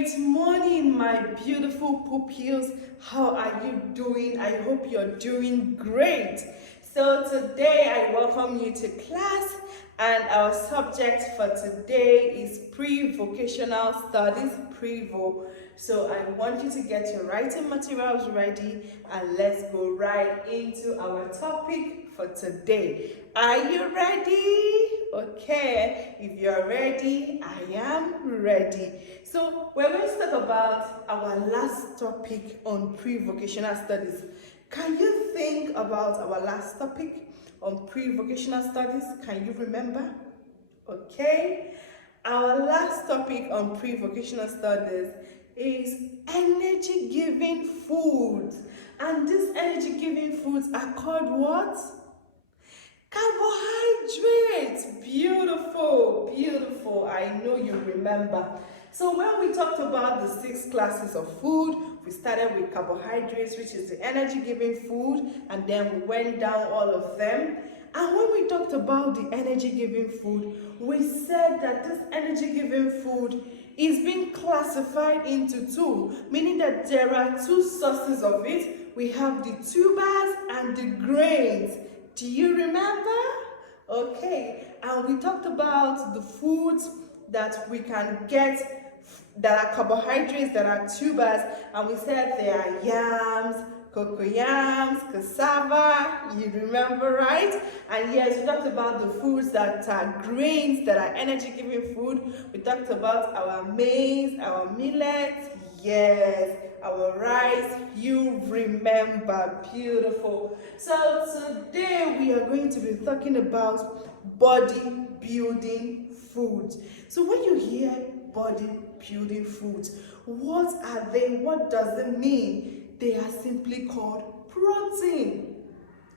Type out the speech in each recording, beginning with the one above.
Great morning, my beautiful pupils. How are you doing? I hope you're doing great. So today I welcome you to class, and our subject for today is pre-vocational studies, Prevo. So I want you to get your writing materials ready, and let's go right into our topic for today. Are you ready? Okay, if you're ready, I am ready. So we're going to talk about our last topic on pre-vocational studies. Can you think about our last topic on pre-vocational studies? Can you remember? Okay, our last topic on pre-vocational studies is energy-giving foods. And these energy-giving foods are called what? Carbohydrates. Beautiful, beautiful. I know you remember. So when we talked about the 6 classes of food, we started with carbohydrates, which is the energy-giving food, and then we went down all of them. And when we talked about the energy-giving food, we said that this energy-giving food is being classified into 2, meaning that there are 2 sources of it. We have the tubers and the grains. Do you remember? Okay, and we talked about the foods that we can get that are carbohydrates, that are tubers, and we said they are yams, cocoyams, cassava. You remember, right? And yes, we talked about the foods that are grains, that are energy-giving food. We talked about our maize, our millet, yes, our rice. You remember. Beautiful. So today we are going to be talking about body building foods. So when you hear body building foods, what are they? What does it mean? They are simply called protein.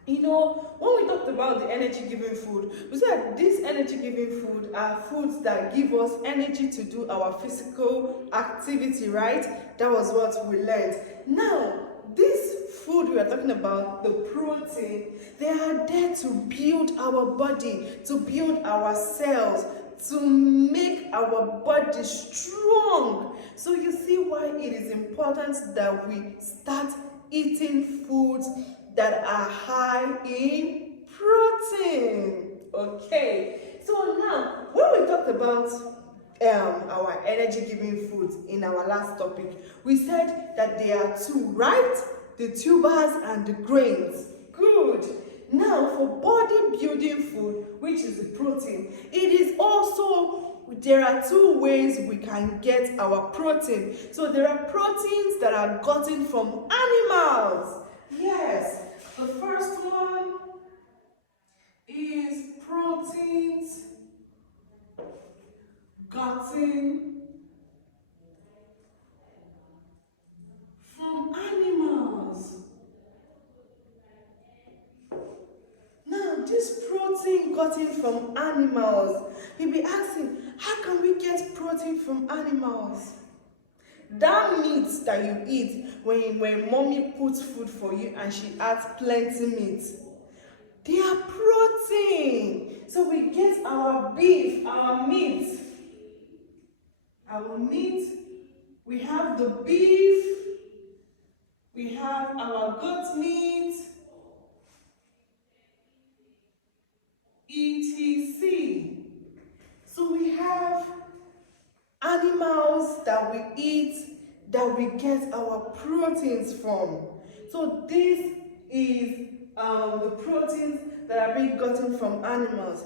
You know, when we talked about the energy-giving food, we said these energy-giving food are foods that give us energy to do our physical activity, right? That was what we learned. Now, this food we are talking about, the protein, they are there to build our body, to build our cells, to make our body strong. So you see why it is important that we start eating foods that are high in protein. Okay, so now when we talked about our energy-giving foods in our last topic, we said that there are 2, right? The tubers and the grains. Good. Now for body building food, which is the protein, it is also, there are 2 ways we can get our protein. So there are proteins that are gotten from animals. Yes, the first one is proteins gotten from animals. Now, this protein gotten from animals, you'll be asking, how can we get protein from animals? That meat that you eat when mommy puts food for you and she adds plenty meat, they are protein. So we get our beef, our meat. Our meat, we have the beef, we have our goat meat, etc. So we have animals that we eat, that we get our proteins from. So this is the proteins that are being gotten from animals.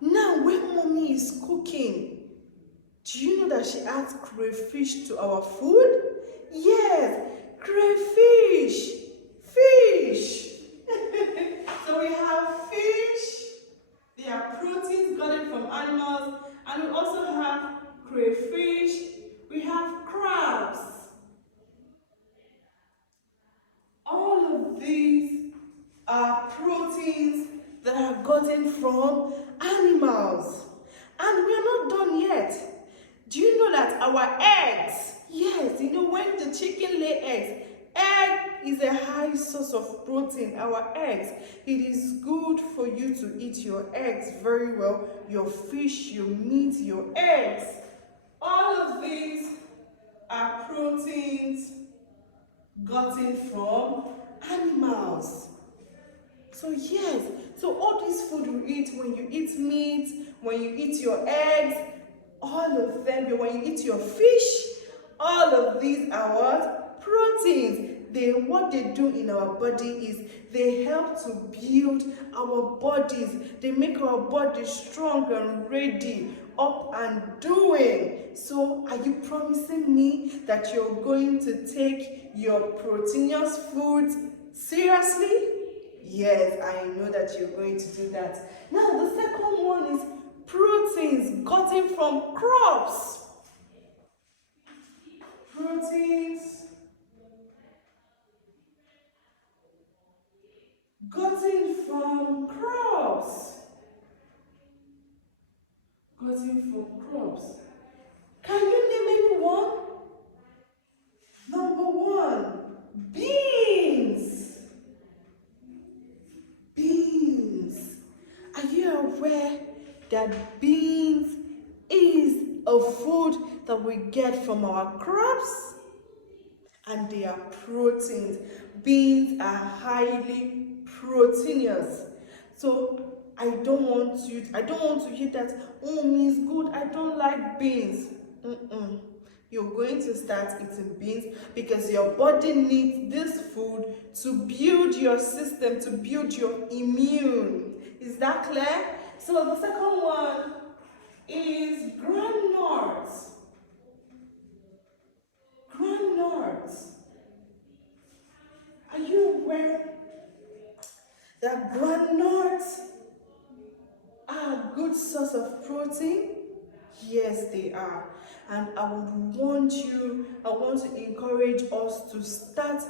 Now when mommy is cooking, do you know that she adds crayfish to our food? Yes, crayfish, fish. So we have fish, they are proteins gotten from animals, and we also have crayfish, we have crabs. All of these are proteins that are gotten from animals. And we are not done yet. Do you know that our eggs, yes, you know when the chicken lay eggs, egg is a high source of protein. Our eggs, it is good for you to eat your eggs very well, your fish, your meat, your eggs. All of these are gotten from animals. So yes, so all this food you eat, when you eat meat, when you eat your eggs, all of them, when you eat your fish, all of these are what? Proteins. What they do in our body is they help to build our bodies. They make our bodies strong and ready, up and doing. So are you promising me that you're going to take your proteinous foods seriously? Yes, I know that you're going to do that. Now, the second one is proteins gotten from crops. Proteins gotten from crops. Gotten from crops. Can you name any one? Number one, beans. Beans. Are you aware that beans is a food that we get from our crops? And they are proteins. Beans are highly proteinous. So I don't want to hear that, oh, means good, I don't like beans. You're going to start eating beans because your body needs this food to build your system, to build your immune. Is that clear? So the second one is groundnuts. Groundnuts. Are you aware that groundnuts are a good source of protein? Yes, they are. And I want to encourage us to start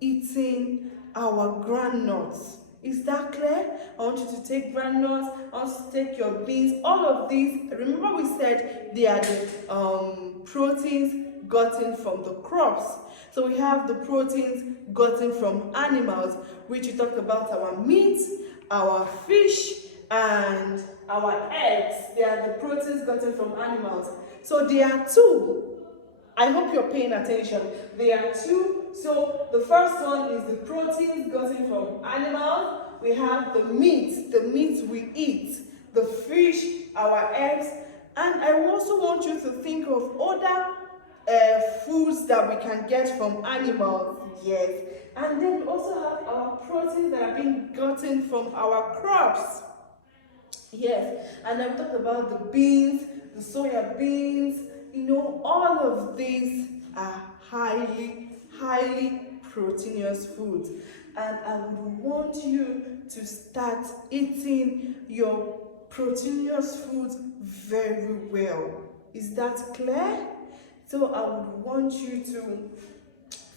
eating our groundnuts. Is that clear? I want you to take groundnuts, I want you to take your beans, all of these. Remember we said they are the proteins gotten from the crops. So we have the proteins gotten from animals, which we talked about our meat, our fish, and our eggs. They are the proteins gotten from animals. So there are two. I hope you're paying attention. There are two. So the first one is the proteins gotten from animals. We have the meat we eat, the fish, our eggs, and I also want you to think of other foods that we can get from animals. Yes. And then we also have our proteins that are being gotten from our crops. Yes, and then we talked about the beans, the soya beans, all of these are highly proteinous foods. And I would want you to start eating your proteinous foods very well. Is that clear? So I would want you to,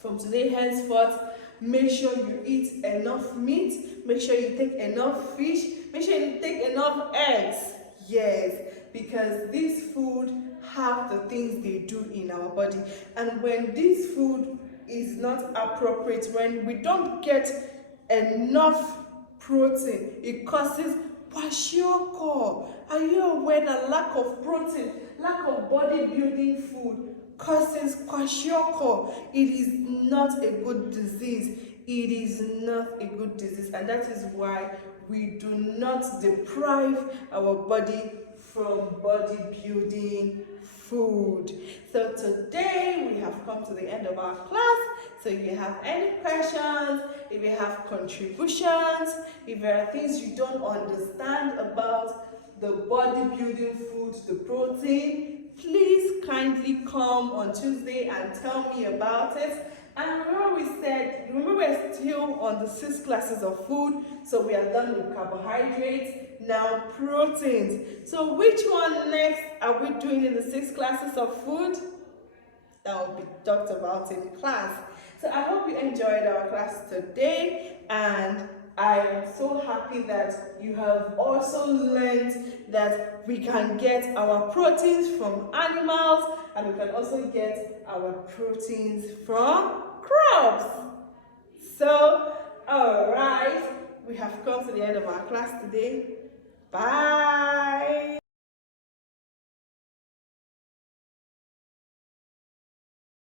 from today henceforth, make sure you eat enough meat, make sure you take enough fish, make sure you take enough eggs. Yes, because this food have the things they do in our body. And when this food is not appropriate, when we don't get enough protein, it causes kwashiorkor. Are you aware that lack of protein, lack of bodybuilding food causes kwashiorkor? It is not a good disease. It is not a good disease, and that is why we do not deprive our body from bodybuilding food. So today we have come to the end of our class. So if you have any questions, if you have contributions, if there are things you don't understand about the bodybuilding food, the protein, please kindly come on Tuesday and tell me about it. And remember we're still on the 6 classes of food, so we are done with carbohydrates, now proteins. So which one next are we doing in the 6 classes of food? That will be talked about in class. So I hope you enjoyed our class today, and I am so happy that you have also learned that we can get our proteins from animals, and we can also get our proteins from crops. So, alright, we have come to the end of our class today. Bye!